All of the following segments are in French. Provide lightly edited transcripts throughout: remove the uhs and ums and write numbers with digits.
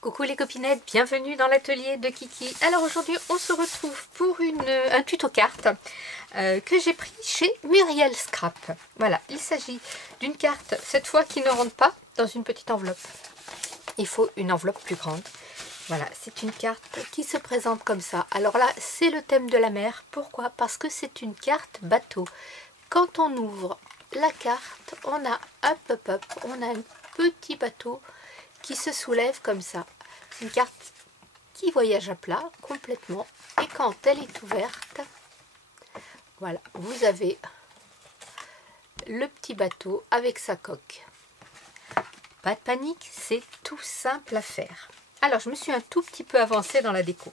Coucou les copinettes, bienvenue dans l'atelier de Kiki. Alors aujourd'hui on se retrouve pour un tuto carte que j'ai pris chez Muriel Scrap. Voilà, il s'agit d'une carte cette fois qui ne rentre pas dans une petite enveloppe. Il faut une enveloppe plus grande. Voilà, c'est une carte qui se présente comme ça. Alors là, c'est le thème de la mer. Pourquoi? Parce que c'est une carte bateau. Quand on ouvre la carte, on a on a un petit bateau qui se soulève comme ça. C'est une carte qui voyage à plat complètement. Et quand elle est ouverte, voilà, vous avez le petit bateau avec sa coque. Pas de panique, c'est tout simple à faire. Alors, je me suis un tout petit peu avancée dans la déco.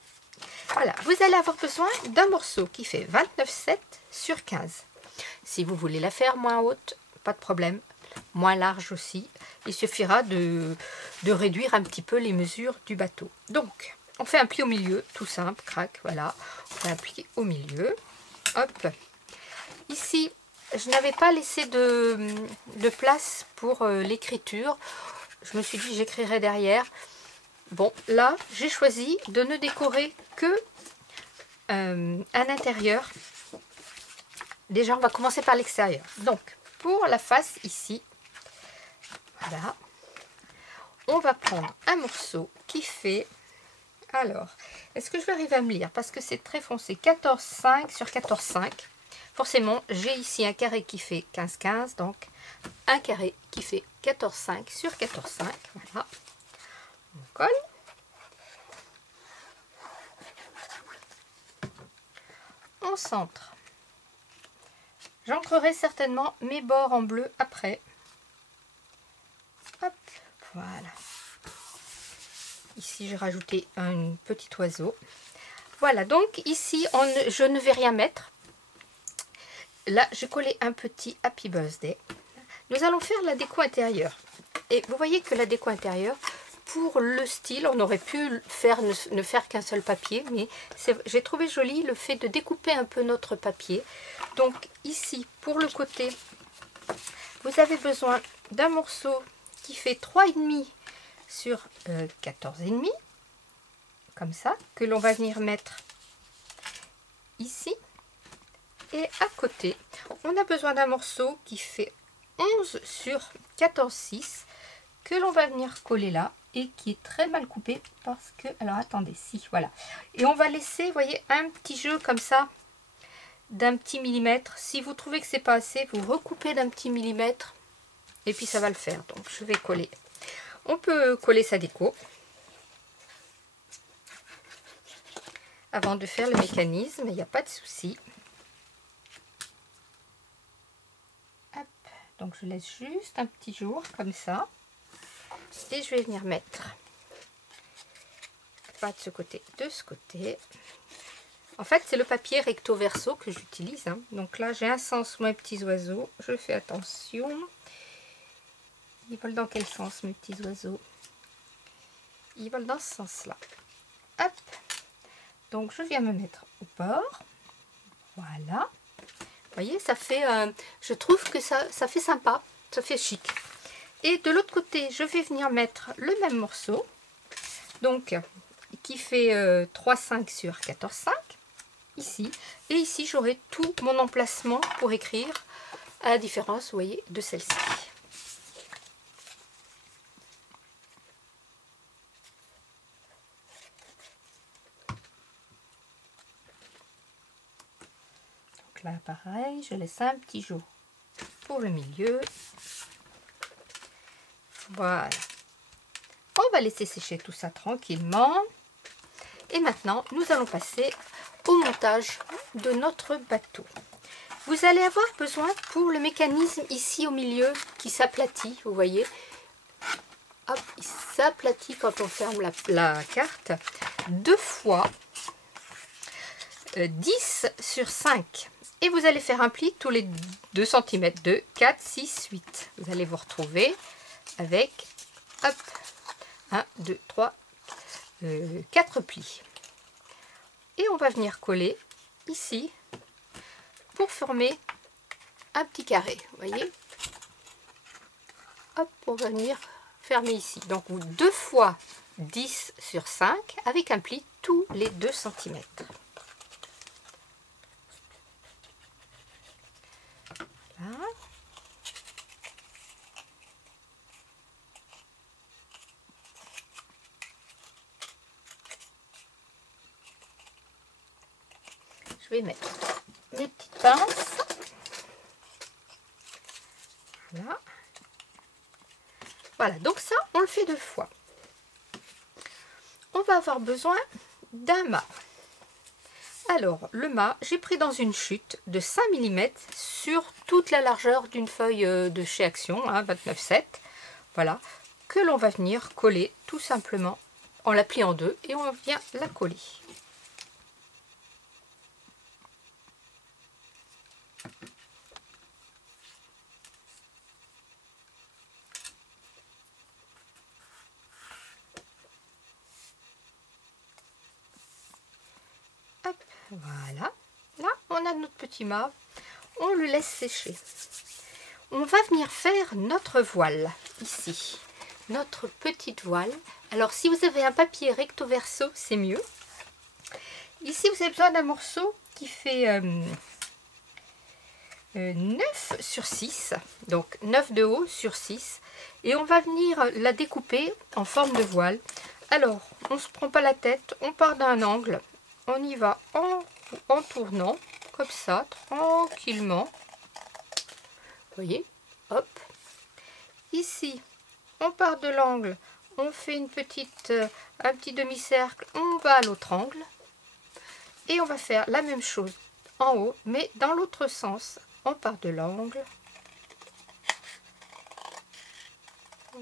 Voilà, vous allez avoir besoin d'un morceau qui fait 29,7 sur 15. Si vous voulez la faire moins haute, pas de problème. Moins large aussi. Il suffira de réduire un petit peu les mesures du bateau. Donc, on fait un pli au milieu, tout simple, crac, voilà. On fait un pli au milieu. Hop. Ici, je n'avais pas laissé de place pour l'écriture. Je me suis dit, j'écrirai derrière. Bon, là, j'ai choisi de ne décorer que un intérieur. Déjà, on va commencer par l'extérieur. Donc, pour la face ici, voilà, on va prendre un morceau qui fait, alors, est-ce que je vais arriver à me lire? Parce que c'est très foncé, 14,5 sur 14,5. Forcément, j'ai ici un carré qui fait 15,15, donc un carré qui fait 14,5 sur 14,5. Voilà, on colle. On centre. J'ancrerai certainement mes bords en bleu après. Hop, voilà. Ici, j'ai rajouté un petit oiseau. Voilà, donc ici, je ne vais rien mettre. Là, j'ai collé un petit Happy Birthday. Nous allons faire la déco intérieure. Et vous voyez que la déco intérieure, pour le style, on aurait pu ne faire qu'un seul papier, mais j'ai trouvé joli le fait de découper un peu notre papier. Donc ici, pour le côté, vous avez besoin d'un morceau qui fait 3,5 sur 14,5, comme ça, que l'on va venir mettre ici. Et à côté, on a besoin d'un morceau qui fait 11 sur 14,6, que l'on va venir coller là, et qui est très mal coupé, parce que, alors attendez, si, voilà. Et on va laisser, vous voyez, un petit jeu comme ça, d'un petit millimètre. Si vous trouvez que c'est pas assez, vous recoupez d'un petit millimètre, et puis ça va le faire. Donc je vais coller. On peut coller sa déco avant de faire le mécanisme, il n'y a pas de souci. Hop, donc je laisse juste un petit jour comme ça, et je vais venir mettre pas de ce côté, de ce côté. En fait, c'est le papier recto verso que j'utilise, hein. Donc là, j'ai un sens mes petits oiseaux. Je fais attention. Ils volent dans quel sens, mes petits oiseaux? Ils volent dans ce sens-là. Hop. Donc, je viens me mettre au bord. Voilà. Vous voyez, ça fait... je trouve que ça fait sympa. Ça fait chic. Et de l'autre côté, je vais venir mettre le même morceau. Donc, qui fait 3,5 sur 14,5. Ici. Et ici, j'aurai tout mon emplacement pour écrire, à la différence, vous voyez, de celle-ci. Donc là, pareil, je laisse un petit jour pour le milieu. Voilà. On va laisser sécher tout ça tranquillement. Et maintenant, nous allons passer au montage de notre bateau. Vous allez avoir besoin pour le mécanisme ici au milieu qui s'aplatit, vous voyez. Hop, il s'aplatit quand on ferme la carte. 2 fois 10 sur 5. Et vous allez faire un pli tous les 2 cm. 2, 4, 6, 8. Vous allez vous retrouver avec, hop, 1, 2, 3, 4 plis. Et on va venir coller ici pour former un petit carré, vous voyez. Hop, on va venir fermer ici. Donc 2 fois 10 sur 5 avec un pli tous les 2 cm. Voilà. Je vais mettre mes petites pinces. Voilà. Voilà, donc ça, on le fait 2 fois. On va avoir besoin d'un mât. Alors, le mât, j'ai pris dans une chute de 5 mm sur toute la largeur d'une feuille de chez Action, hein, 29,7. Voilà, que l'on va venir coller tout simplement en la pliant en deux et on vient la coller. Hop, voilà, là on a notre petit mât, on le laisse sécher. On va venir faire notre voile ici, notre petite voile. Alors si vous avez un papier recto verso, c'est mieux. Ici vous avez besoin d'un morceau qui fait 9 sur 6, donc 9 de haut sur 6, et on va venir la découper en forme de voile. Alors on ne se prend pas la tête, on part d'un angle, on y va en tournant comme ça, tranquillement. Vous voyez, hop. Ici, on part de l'angle, on fait un petit demi-cercle, on va à l'autre angle. Et on va faire la même chose en haut, mais dans l'autre sens. On part de l'angle.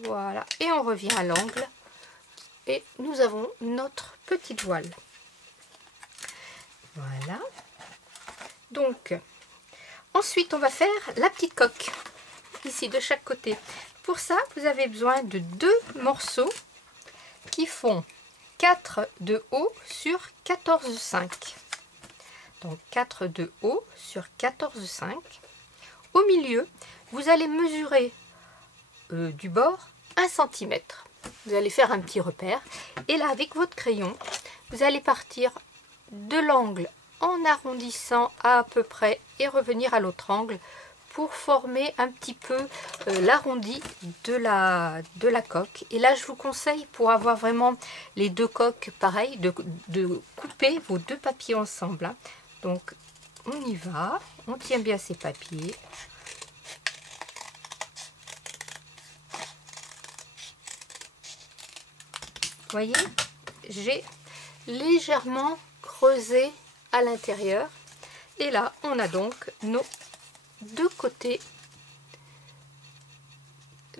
Voilà, et on revient à l'angle. Et nous avons notre petite voile. Voilà. Donc, ensuite, on va faire la petite coque, ici, de chaque côté. Pour ça, vous avez besoin de 2 morceaux qui font 4 de haut sur 14,5. Donc 4 de haut sur 14,5. Au milieu, vous allez mesurer du bord 1 cm. Vous allez faire un petit repère. Et là, avec votre crayon, vous allez partir de l'angle en arrondissant à peu près et revenir à l'autre angle pour former un petit peu l'arrondi de la coque. Et là, je vous conseille, pour avoir vraiment les 2 coques pareilles, de couper vos 2 papiers ensemble. Hein. Donc, on y va, on tient bien ces papiers. Vous voyez, j'ai légèrement creusé à l'intérieur. Et là, on a donc nos 2 côtés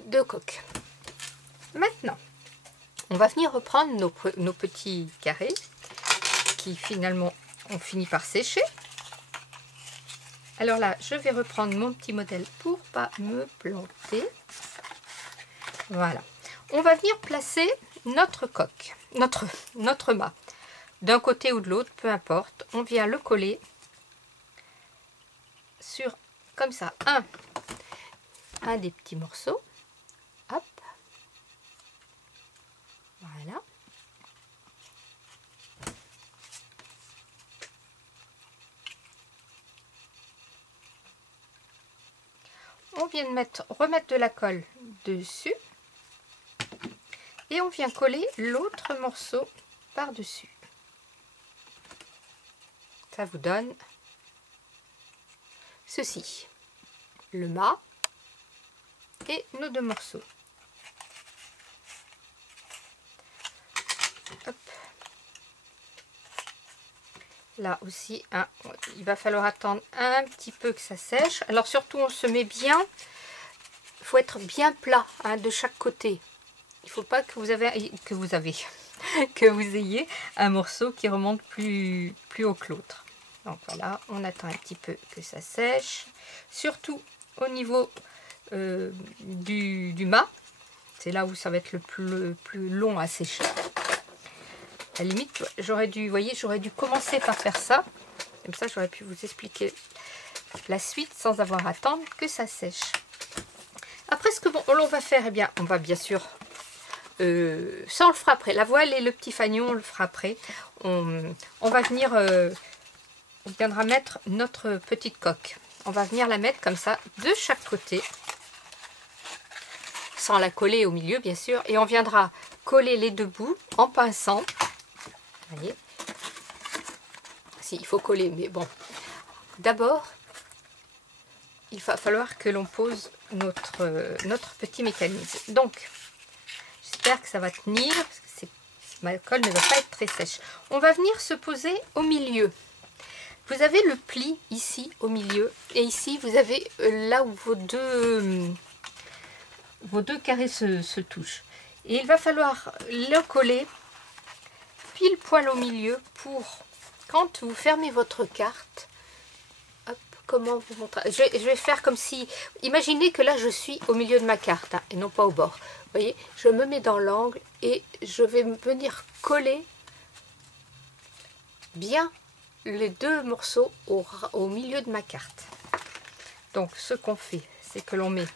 de coque. Maintenant, on va venir reprendre nos petits carrés qui finalement ont fini par sécher. Alors là, je vais reprendre mon petit modèle pour pas me planter. Voilà. On va venir placer notre coque, notre mât. D'un côté ou de l'autre, peu importe. On vient le coller sur, comme ça, un des petits morceaux. Hop. Voilà. On vient de remettre de la colle dessus. Et on vient coller l'autre morceau par-dessus. Ça vous donne ceci. Le mât et nos 2 morceaux. Hop. Là aussi, hein, il va falloir attendre un petit peu que ça sèche. Alors surtout, on se met bien. Il faut être bien plat, hein, de chaque côté. Il ne faut pas que vous ayez un morceau qui remonte plus haut que l'autre. Donc voilà, on attend un petit peu que ça sèche. Surtout au niveau du mât. C'est là où ça va être le plus long à sécher. À la limite, j'aurais dû commencer par faire ça. Comme ça, j'aurais pu vous expliquer la suite sans avoir à attendre que ça sèche. Après, ce que l'on va faire, eh bien, on va bien sûr ça on le fera après. La voile et le petit fanion, on le fera après. On va venir, on viendra mettre notre petite coque. On va venir la mettre comme ça de chaque côté, sans la coller au milieu bien sûr. Et on viendra coller les deux bouts en pinçant. Vous voyez, si, il faut coller, mais bon. D'abord, il va falloir que l'on pose notre petit mécanisme. Donc, j'espère que ça va tenir, parce que ma colle ne va pas être très sèche. On va venir se poser au milieu. Vous avez le pli ici au milieu, et ici vous avez là où vos deux carrés se touchent. Et il va falloir le coller pile poil au milieu pour, quand vous fermez votre carte, hop, comment vous montrer, je vais faire comme si, imaginez que là je suis au milieu de ma carte, hein, et non pas au bord. Vous voyez, je me mets dans l'angle et je vais venir coller bien les deux morceaux au milieu de ma carte. Donc ce qu'on fait, c'est que l'on met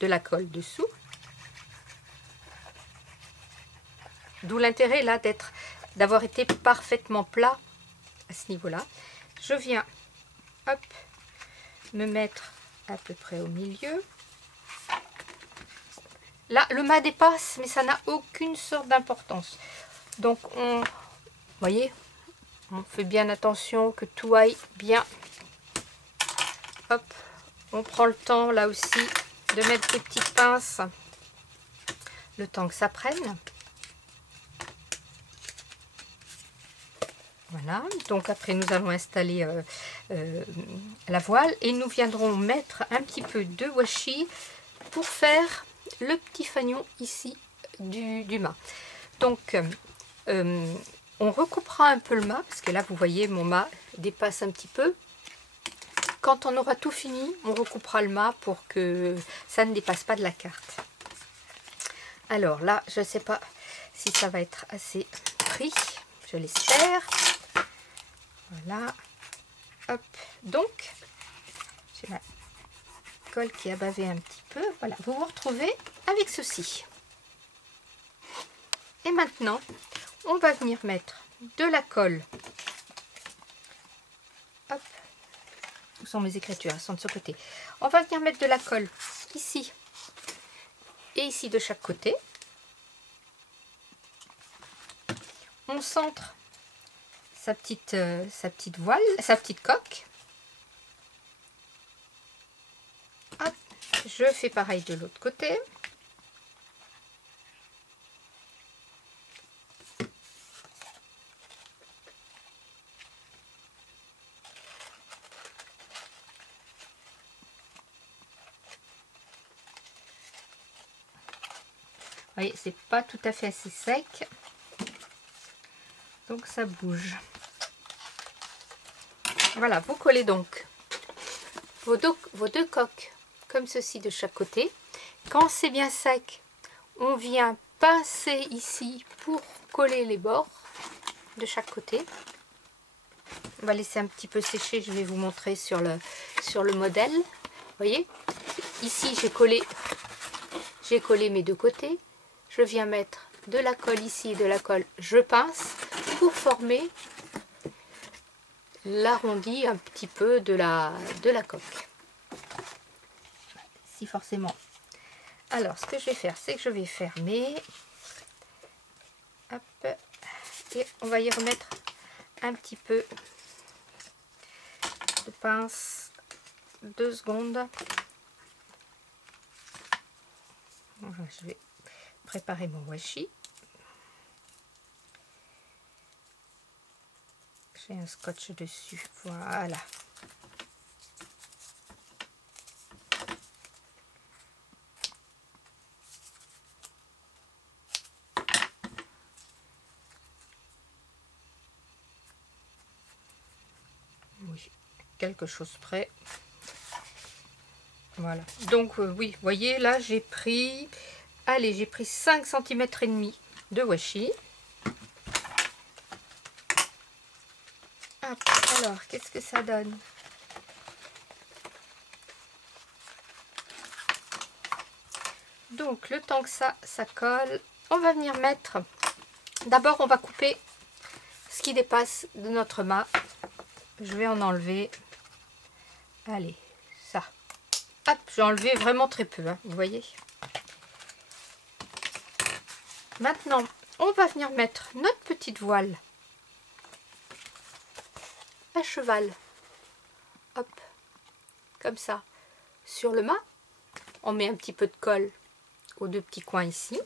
de la colle dessous. D'où l'intérêt là d'avoir été parfaitement plat à ce niveau-là. Je viens, hop, me mettre à peu près au milieu. Là, le mât dépasse, mais ça n'a aucune sorte d'importance. Donc, vous voyez, on fait bien attention que tout aille bien. Hop, on prend le temps là aussi de mettre des petites pinces, le temps que ça prenne. Voilà, donc après nous allons installer la voile et nous viendrons mettre un petit peu de washi pour faire le petit fanion ici du mât. Donc on recoupera un peu le mât, parce que là vous voyez mon mât dépasse un petit peu. Quand on aura tout fini, on recoupera le mât pour que ça ne dépasse pas de la carte. Alors là, je ne sais pas si ça va être assez pris, je l'espère. Voilà, hop, donc j'ai ma colle qui a bavé un petit peu. Voilà, vous vous retrouvez avec ceci. Et maintenant, on va venir mettre de la colle. Hop, où sont mes écritures? Elles sont de ce côté. On va venir mettre de la colle ici et ici de chaque côté. On centre sa petite voile, sa petite coque. Hop, je fais pareil de l'autre côté. Vous voyez, c'est pas tout à fait assez sec, donc ça bouge. Voilà, vous collez donc vos deux coques comme ceci de chaque côté. Quand c'est bien sec, on vient pincer ici pour coller les bords de chaque côté. On va laisser un petit peu sécher, je vais vous montrer sur le modèle. Vous voyez, ici j'ai collé mes deux côtés. Je viens mettre de la colle ici et de la colle, je pince pour former l'arrondi un petit peu de la coque. Si forcément. Alors, ce que je vais faire, c'est que je vais fermer. Hop. Et on va y remettre un petit peu de pince. 2 secondes. Je vais préparer mon washi. J'ai un scotch dessus, voilà. Oui, quelque chose près. Voilà. Donc oui, vous voyez là j'ai pris, allez, j'ai pris 5 cm et demi de washi. Hop, alors qu'est-ce que ça donne? Donc le temps que ça colle, on va venir mettre... D'abord, on va couper ce qui dépasse de notre mât. Je vais en enlever. Allez, ça. Hop, j'ai enlevé vraiment très peu, hein, vous voyez. Maintenant, on va venir mettre notre petite voile à cheval. Hop, comme ça. Sur le mât, on met un petit peu de colle aux deux petits coins ici.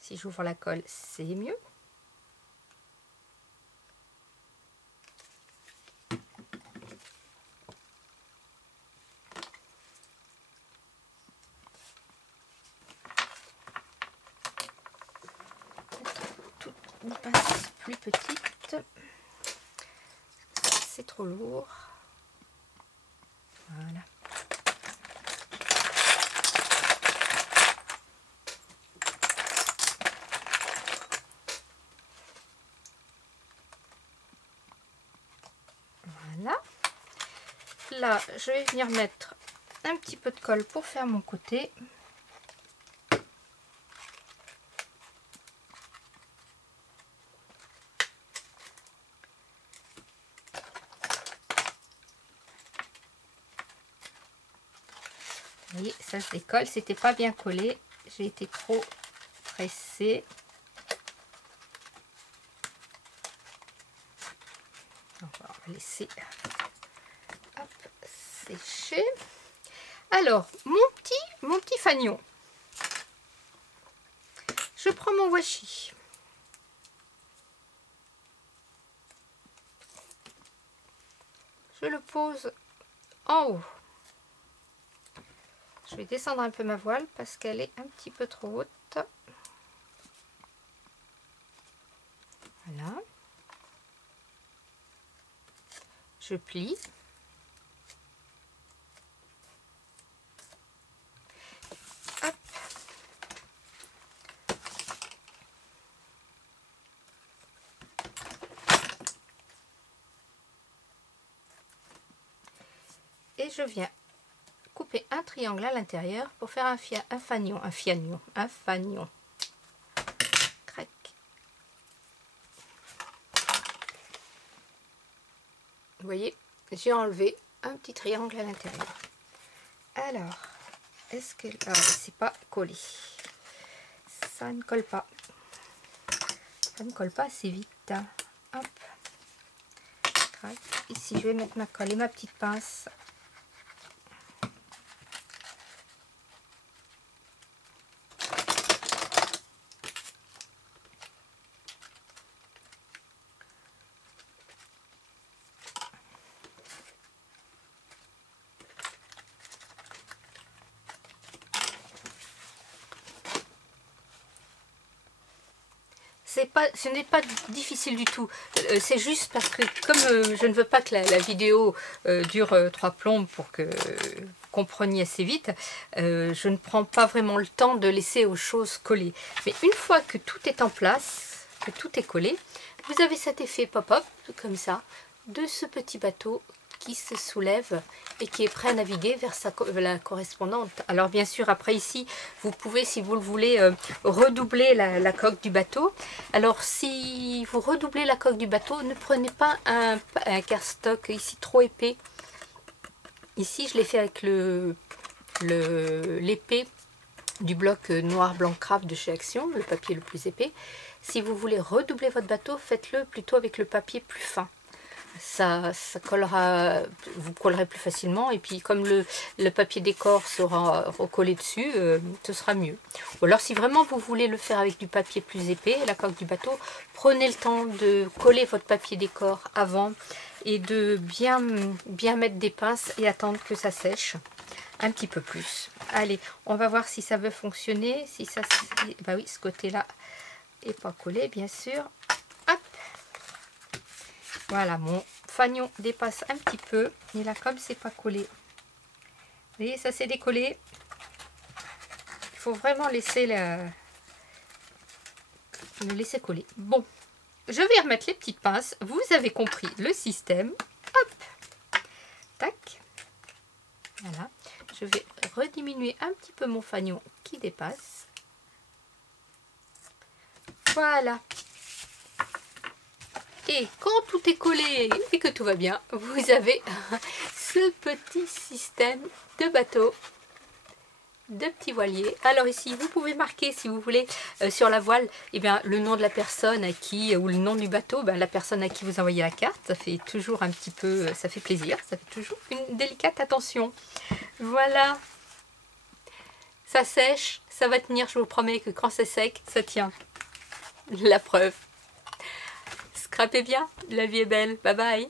Si j'ouvre la colle, c'est mieux. Tout une pince plus petite. C'est trop lourd. Voilà. Voilà. Là, je vais venir mettre un petit peu de colle pour faire mon côté. Vous voyez, ça se décolle, c'était pas bien collé, j'ai été trop pressée. On va laisser hop, sécher. Alors, mon petit fanion. Je prends mon washi. Je le pose en haut. Je vais descendre un peu ma voile parce qu'elle est un petit peu trop haute. Voilà. Je plie. Hop. Et je viens couper un triangle à l'intérieur pour faire un fanion. Crac. Vous voyez, j'ai enlevé un petit triangle à l'intérieur. Alors, est-ce que... Ah, c'est pas collé. Ça ne colle pas. Ça ne colle pas assez vite. Hop. Crac. Ici, je vais mettre ma colle et ma petite pince. Ce n'est pas difficile du tout, c'est juste parce que comme je ne veux pas que la vidéo dure 3 plombes pour que vous compreniez assez vite, je ne prends pas vraiment le temps de laisser aux choses coller. Mais une fois que tout est en place, que tout est collé, vous avez cet effet pop-up comme ça, de ce petit bateau qui se soulève et qui est prêt à naviguer vers la correspondante. Alors bien sûr, après ici, vous pouvez, si vous le voulez, redoubler la coque du bateau. Alors si vous redoublez la coque du bateau, ne prenez pas un cardstock ici trop épais. Ici, je l'ai fait avec l'épais du bloc noir blanc craft de chez Action, le papier le plus épais. Si vous voulez redoubler votre bateau, faites-le plutôt avec le papier plus fin. Ça collera, vous collerez plus facilement, et puis comme le papier décor sera recollé dessus, ce sera mieux. Ou alors si vraiment vous voulez le faire avec du papier plus épais, la coque du bateau, prenez le temps de coller votre papier décor avant et de bien mettre des pinces et attendre que ça sèche un petit peu plus. Allez, on va voir si ça veut fonctionner, si ça, bah oui, ce côté là est pas collé bien sûr. Hop. Voilà, mon fanion dépasse un petit peu. Et là, comme c'est pas collé, vous voyez, ça s'est décollé. Il faut vraiment laisser le laisser coller. Bon, je vais remettre les petites pinces. Vous avez compris le système. Hop, tac. Voilà, je vais rediminuer un petit peu mon fanion qui dépasse. Voilà. Et quand tout est collé et que tout va bien, vous avez ce petit système de bateau, de petits voiliers. Alors ici, vous pouvez marquer, si vous voulez, sur la voile, eh bien, le nom de la personne à qui, ou le nom du bateau, la personne à qui vous envoyez la carte. Ça fait toujours un petit peu, ça fait plaisir, ça fait toujours une délicate attention. Voilà. Ça sèche, ça va tenir, je vous promets que quand c'est sec, ça tient. La preuve. Scrapez bien, la vie est belle. Bye bye.